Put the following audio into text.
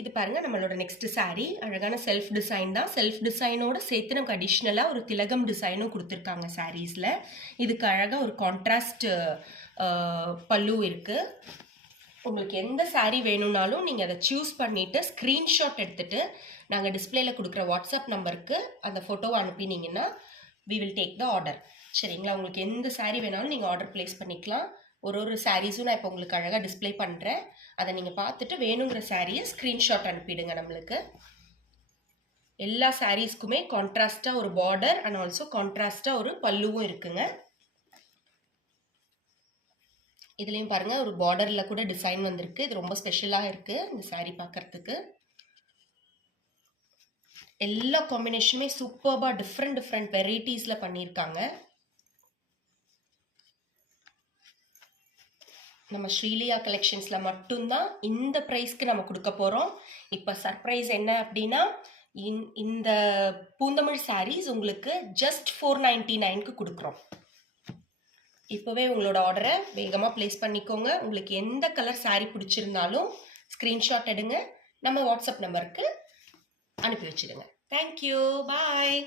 இது பாருங்க நம்மளோட நெக்ஸ்ட் saree அழகான செல்ஃப் டிசைன் தான். செல்ஃப் டிசைனோட சேர்த்து நமக்கு அடிஷ்னலாக ஒரு திலகம் டிசைனும் கொடுத்துருக்காங்க சாரீஸில். இதுக்கு அழகாக ஒரு கான்ட்ராஸ்ட் பல்லு இருக்குது. உங்களுக்கு எந்த saree வேணும்னாலும் நீங்கள் அதை சூஸ் பண்ணிவிட்டு ஸ்க்ரீன்ஷாட் எடுத்துகிட்டு நாங்கள் டிஸ்பிளேல கொடுக்குற வாட்ஸ்அப் நம்பருக்கு அந்த ஃபோட்டோவை அனுப்பினீங்கன்னா we will take the order. சரிங்களா? உங்களுக்கு எந்த saree வேணாலும் நீங்கள் ஆர்டர் ப்ளேஸ் பண்ணிக்கலாம். ஒரு சாரீஸும் நான் இப்போ உங்களுக்கு அழகாக டிஸ்பிளே பண்ணுறேன். அதை நீங்கள் பார்த்துட்டு வேணுங்கிற சாரியை ஸ்க்ரீன்ஷாட் அனுப்பிடுங்க நம்மளுக்கு. எல்லா சாரீஸ்க்குமே கான்ட்ராஸ்டாக ஒரு பார்டர் அண்ட் ஆல்சோ கான்ட்ராஸ்டாக ஒரு பல்லுவும் இருக்குங்க. இதுலேயும் பாருங்கள் ஒரு பார்டரில் கூட டிசைன் வந்திருக்கு. இது ரொம்ப ஸ்பெஷலாக இருக்குது இந்த saree பார்க்குறதுக்கு. எல்லா காம்பினேஷனுமே சூப்பர்பாக டிஃப்ரெண்ட் வெரைட்டிஸில் பண்ணியிருக்காங்க. நம்ம ஸ்ரீலியா கலெக்ஷன்ஸில் மட்டும்தான் இந்த ப்ரைஸ்க்கு நம்ம கொடுக்க போகிறோம். இப்போ சர்ப்ரைஸ் என்ன அப்படின்னா இந்த பூந்தமிழ் சாரீஸ் உங்களுக்கு ஜஸ்ட் 499க்கு கொடுக்குறோம். இப்போவே உங்களோட ஆர்டரை வேகமாக ப்ளேஸ் பண்ணிக்கோங்க. உங்களுக்கு எந்த கலர் saree பிடிச்சிருந்தாலும் ஸ்க்ரீன்ஷாட் எடுங்க, நம்ம வாட்ஸ்அப் நம்பருக்கு அனுப்பி வச்சுடுங்க. தேங்க்யூ, பாய்.